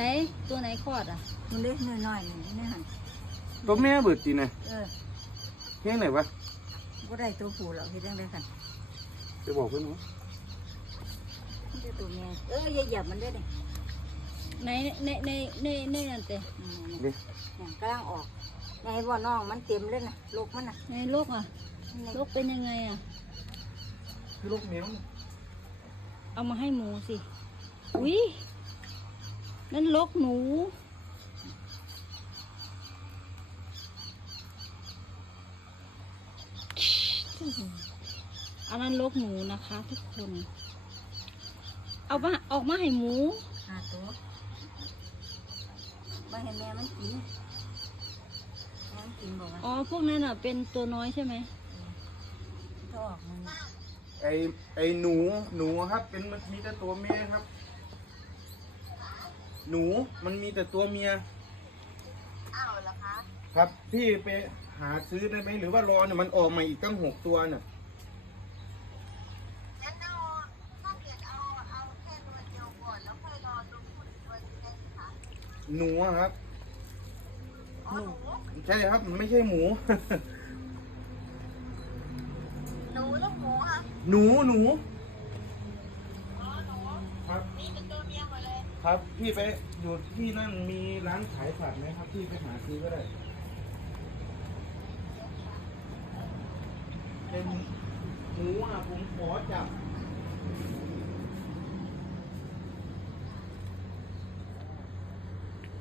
này ตัวไหนขอดอ่ะมันเล็กหน่อยหน่อยตัวแม่บืดจีนะเออเฮ้ยไหนวะก็ได้ตัวผู้หรอกที่เรื่องเดียวกันจะบอกเพื่อนว่าตัวแม่เออหยาบหยาบมันได้เลยในใน ใน ใน ในนั่นเตะดิกำลังออกในบ่อน้องมันเต็มเลยนะลูกมันนะในลูกอ่ะลูกเป็นยังไงอ่ะลูกเหมียวเอามาให้หมูสิ อุ้ยนั่นลกหนูอันนั่นลกหนูนะคะทุกคน เอามาออกมาให้หมู หาตัวมาให้แม่มันกินกินบอกว่าอ๋อพวกนั้นอ่ะเป็นตัวน้อยใช่ไหม ไอไอหนูหนูครับเป็นมันมีแต่ตัวแม่ครับหนูมันมีแต่ตัวเมีย อ้าวเหรอคะ ครับ พี่ไปหาซื้อได้ไหมหรือว่ารอเนี่ยมันออกมาอีกตั้งหกตัวเนี่ยหนูครับใช่ครับมันไม่ใช่หมู หนูแล้วหมูอ่ะ หนูหนูหนูครับครับ พี่ไป อยู่ที่นั่นมีร้านขายผัดไหมครับ พี่ไปหาซื้อก็ได้ เป็นหมูอ่ะผมขอจับ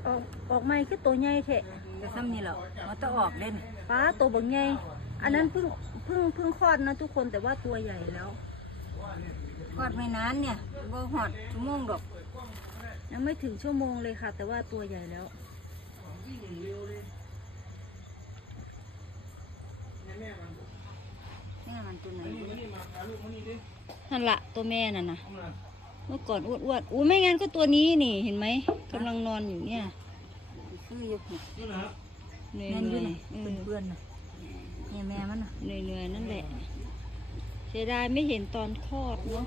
ออกออกไม่คือตัวใหญ่เถอะแตซ้ำนี่หรอมันต้องออกเล่นป้าตัวบางใหญ่ อันนั้นเพิ่งเพิ่งเพิ่งคลอดนะทุกคนแต่ว่าตัวใหญ่แล้วคลอดไม่นานเนี่ยก็หอดชั่วโมงดอกยังไม่ถึงชั่วโมงเลยค่ะ แต่ว่าตัวใหญ่แล้ววนั่นละตัวแม่น่ะนะเมื่อก่อนอ้วนๆอู้ไม่งั้นก็ตัวนี้นี่เห็นไหมกำลังนอนอยู่เนี่ยคือยกนี่นะเหนื่อยเพื่อนๆเนี่ยแม่มันเหนื่อยเๆนั่นแหละเสียดายไม่เห็นตอนคลอดเนาะ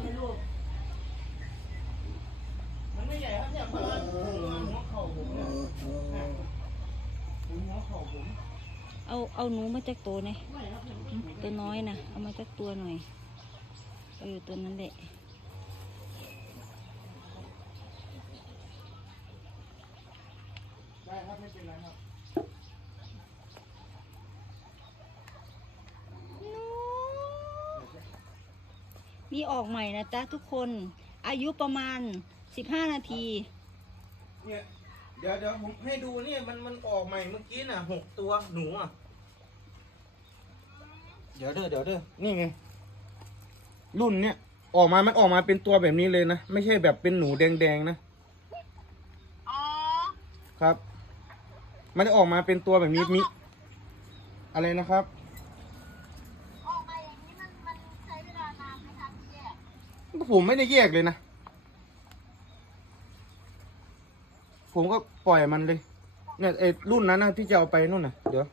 เอาเอาหนูมาจากตัวนี่ตัวน้อยนะเอามาจากตัวหน่อยเอาอยู่ตัวนั้นแหละนูมีออกใหม่นะจ๊ะทุกคนอายุประมาณสิบห้านาทีเดี๋ยวเดี๋ยวผมให้ดูนี่มันมันออกใหม่เมื่อกี้น่ะหกตัวหนูอ่ะ เดี๋ยวเด้อเดี๋ยวเด้อนี่ไงรุ่นเนี้ยออกมามันออกมาเป็นตัวแบบนี้เลยนะ ไม่ใช่แบบเป็นหนูแดงแดงนะครับ มันจะออกมาเป็นตัวแบบนี้มิอะไรนะครับผมไม่ได้แยกเลยนะผมก็ปล่อยมันเลย เนี่ยไอ้รุ่นนั้นนะที่จะเอาไปนู่นน่ะเดี๋ยว